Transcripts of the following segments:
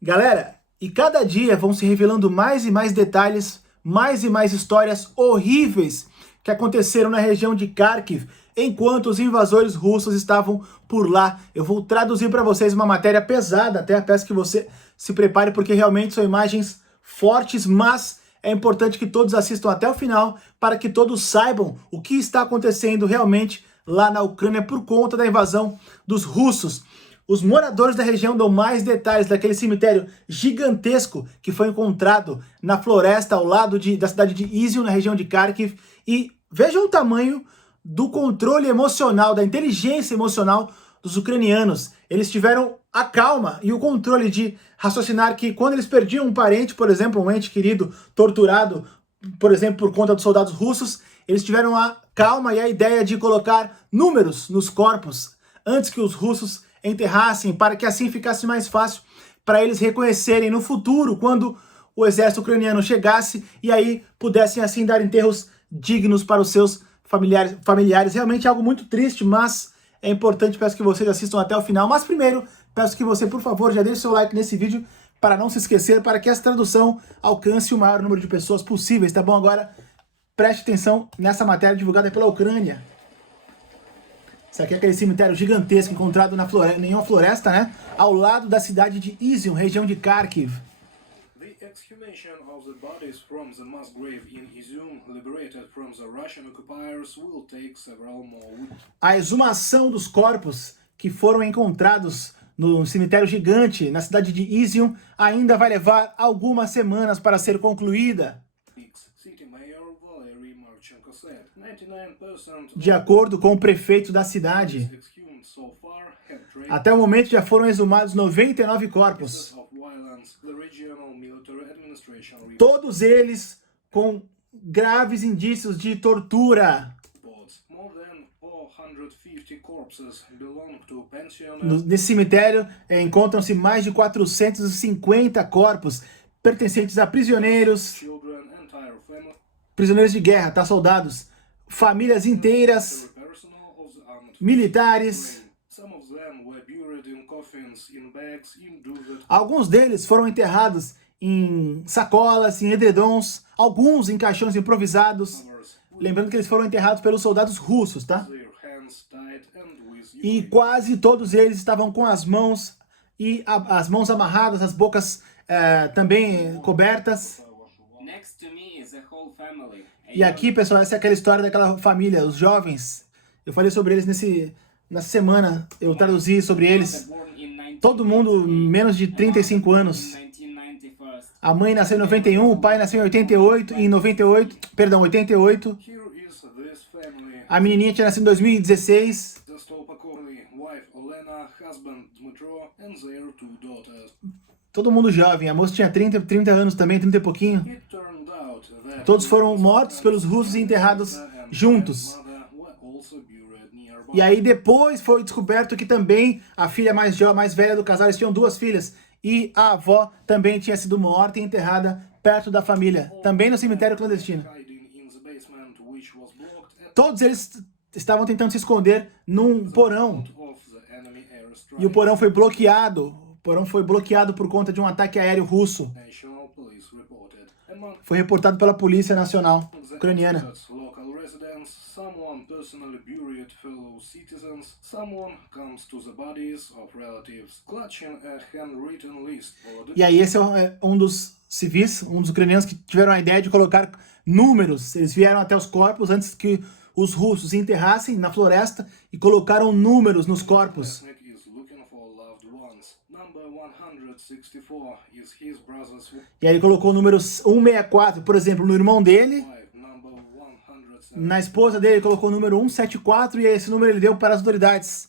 Galera, e cada dia vão se revelando mais e mais detalhes, mais e mais histórias horríveis que aconteceram na região de Kharkiv, enquanto os invasores russos estavam por lá. Eu vou traduzir para vocês uma matéria pesada, até peço que você se prepare, porque realmente são imagens fortes, mas é importante que todos assistam até o final, para que todos saibam o que está acontecendo realmente lá na Ucrânia por conta da invasão dos russos. Os moradores da região dão mais detalhes daquele cemitério gigantesco que foi encontrado na floresta ao lado da cidade de Izium, na região de Kharkiv. E vejam o tamanho do controle emocional, da inteligência emocional dos ucranianos. Eles tiveram a calma e o controle de raciocinar que quando eles perdiam um parente, por exemplo, um ente querido torturado, por exemplo, por conta dos soldados russos, eles tiveram a calma e a ideia de colocar números nos corpos antes que os russos enterrassem, para que assim ficasse mais fácil para eles reconhecerem no futuro, quando o exército ucraniano chegasse, e aí pudessem assim dar enterros dignos para os seus familiares. Realmente é algo muito triste, mas é importante, peço que vocês assistam até o final. Mas primeiro, peço que você, por favor, já deixe seu like nesse vídeo, para não se esquecer, para que essa tradução alcance o maior número de pessoas possíveis, tá bom? Agora, preste atenção nessa matéria divulgada pela Ucrânia. Isso aqui é aquele cemitério gigantesco encontrado em uma floresta, né? Ao lado da cidade de Izium, região de Kharkiv. The exhumation of the bodies from the mass grave in Izium, liberated from the Russian occupiers, will take several more. A exumação dos corpos que foram encontrados no cemitério gigante na cidade de Izium ainda vai levar algumas semanas para ser concluída. De acordo com o prefeito da cidade, até o momento já foram exumados 99 corpos. Todos eles com graves indícios de tortura. Nesse cemitério encontram-se mais de 450 corpos pertencentes a prisioneiros de guerra, tá, soldados, famílias inteiras, militares. Alguns deles foram enterrados em sacolas, em edredons, alguns em caixões improvisados. Lembrando que eles foram enterrados pelos soldados russos, tá? E quase todos eles estavam com as mãos amarradas, as bocas também cobertas. E aqui, pessoal, essa é aquela história daquela família, os jovens. Eu falei sobre eles nessa semana, eu traduzi sobre eles. Todo mundo menos de 35 anos. A mãe nasceu em 91, o pai nasceu em 88, e em 88. A menininha tinha nascido em 2016. Todo mundo jovem, a moça tinha 30 anos também, 30 e pouquinho. Todos foram mortos pelos russos e enterrados juntos. E aí depois foi descoberto que também a filha mais velha do casal, eles tinham duas filhas, e a avó também tinha sido morta e enterrada perto da família, também no cemitério clandestino. Todos eles estavam tentando se esconder num porão. E o porão foi bloqueado. O porão foi bloqueado por conta de um ataque aéreo russo. Foi reportado pela Polícia Nacional Ucraniana. E aí esse é um dos civis, um dos ucranianos que tiveram a ideia de colocar números. Eles vieram até os corpos antes que os russos enterrassem na floresta e colocaram números nos corpos. E aí ele colocou o número 164, por exemplo, no irmão dele. Na esposa dele ele colocou o número 174 e esse número ele deu para as autoridades.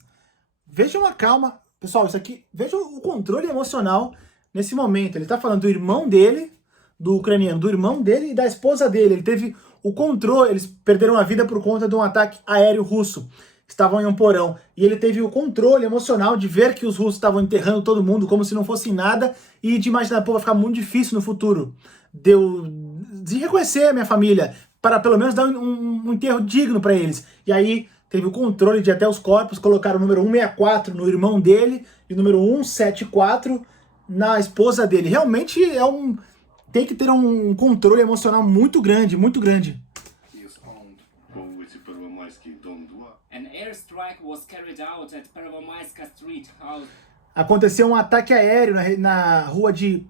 Vejam a calma. Pessoal, isso aqui, vejam o controle emocional nesse momento. Ele está falando do irmão dele, do ucraniano, do irmão dele e da esposa dele. Ele teve o controle, eles perderam a vida por conta de um ataque aéreo russo. Estavam em um porão, e ele teve o controle emocional de ver que os russos estavam enterrando todo mundo como se não fosse nada, e de imaginar, pô, vai ficar muito difícil no futuro de reconhecer a minha família, para pelo menos dar um enterro digno para eles. E aí teve o controle de até os corpos, colocaram o número 164 no irmão dele, e o número 174 na esposa dele. Realmente tem que ter um controle emocional muito grande, muito grande. Is owned. По вулиці Первомайській, дом 2. An airstrike was carried out at Pervomaiska Street House. Aconteceu um ataque aéreo na rua de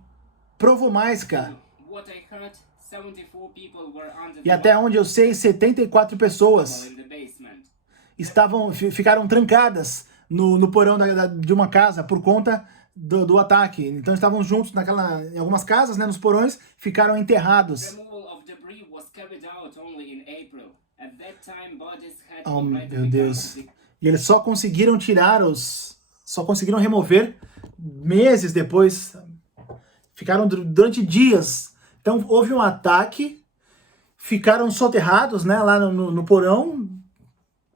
Prvomaiska. What I heard, 74 people were under E até onde eu sei, 74 pessoas in the basement. ficaram trancadas no porão de uma casa por conta do ataque. Então estavam juntos em algumas casas, né, nos porões, ficaram enterrados. Removal of debris was carried out only in April. At that time, bodies had Oh, already meu become Deus. E eles só conseguiram só conseguiram remover meses depois. Ficaram durante dias. Então houve um ataque, ficaram soterrados, né, lá no porão.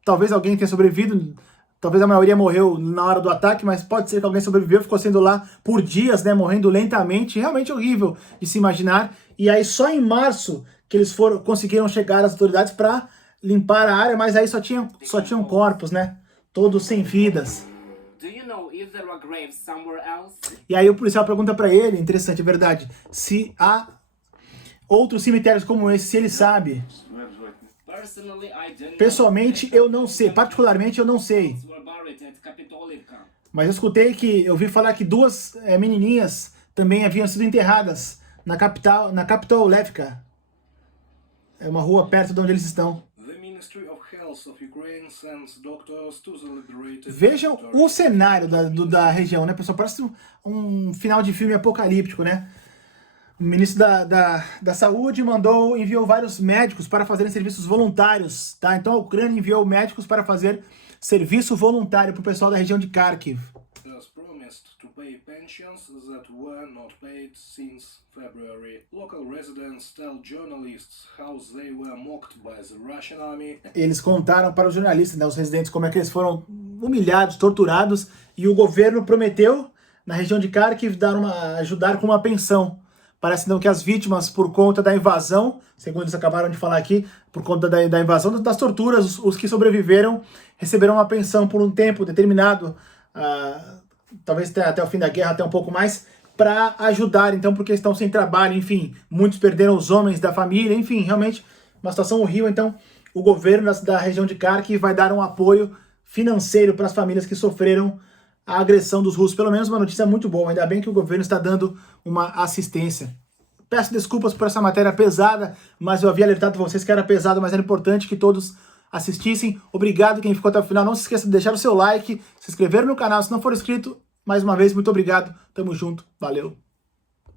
Talvez alguém tenha sobrevivido, talvez a maioria morreu na hora do ataque, mas pode ser que alguém sobreviveu, ficou sendo lá por dias, né, morrendo lentamente. Realmente horrível de se imaginar. E aí só em março que eles conseguiram chegar às autoridades para limpar a área, mas aí só tinham corpos, né, todos sem vidas. Do you know if there were graves somewhere else? E aí o policial pergunta para ele, interessante, é verdade, se há outros cemitérios como esse, se ele sabe. Стверджувати. Personally, I don't know. Pessoalmente, eu não sei, particularmente eu não sei. Were buried at Kapitolivka. Mas eu ouvi falar que duas menininhas também haviam sido enterradas na capital Levka. É uma rua perto de onde eles estão. The Ministry of Health of Ukraine sends doctors to the liberated Vejam territory. o cenário da região, né, pessoal? Parece um final de filme apocalíptico, né? O ministro da Saúde enviou vários médicos para fazerem serviços voluntários, tá? Então a Ucrânia enviou médicos para fazer serviço voluntário para o pessoal da região de Kharkiv. Has promised to pay pensions that were not paid since February. Local residents tell journalists how they were mocked by the Russian army. Eles contaram para os jornalistas, né, os residentes, como é que eles foram humilhados, torturados, e o governo prometeu, na região de Kharkiv, ajudar com uma pensão. Parece então que as vítimas, por conta da invasão, segundo eles acabaram de falar aqui, por conta da invasão, das torturas, os que sobreviveram receberão uma pensão por um tempo determinado, talvez até o fim da guerra, até um pouco mais, para ajudar, então, porque estão sem trabalho, enfim, muitos perderam os homens da família, enfim, realmente uma situação horrível. Então o governo da região de Kharkiv vai dar um apoio financeiro para as famílias que sofreram a agressão dos russos. Pelo menos uma notícia muito boa, ainda bem que o governo está dando uma assistência. Peço desculpas por essa matéria pesada, mas eu havia alertado vocês que era pesado, mas era importante que todos assistissem. Obrigado quem ficou até o final, não se esqueça de deixar o seu like, se inscrever no canal se não for inscrito. Mais uma vez, muito obrigado, tamo junto, valeu!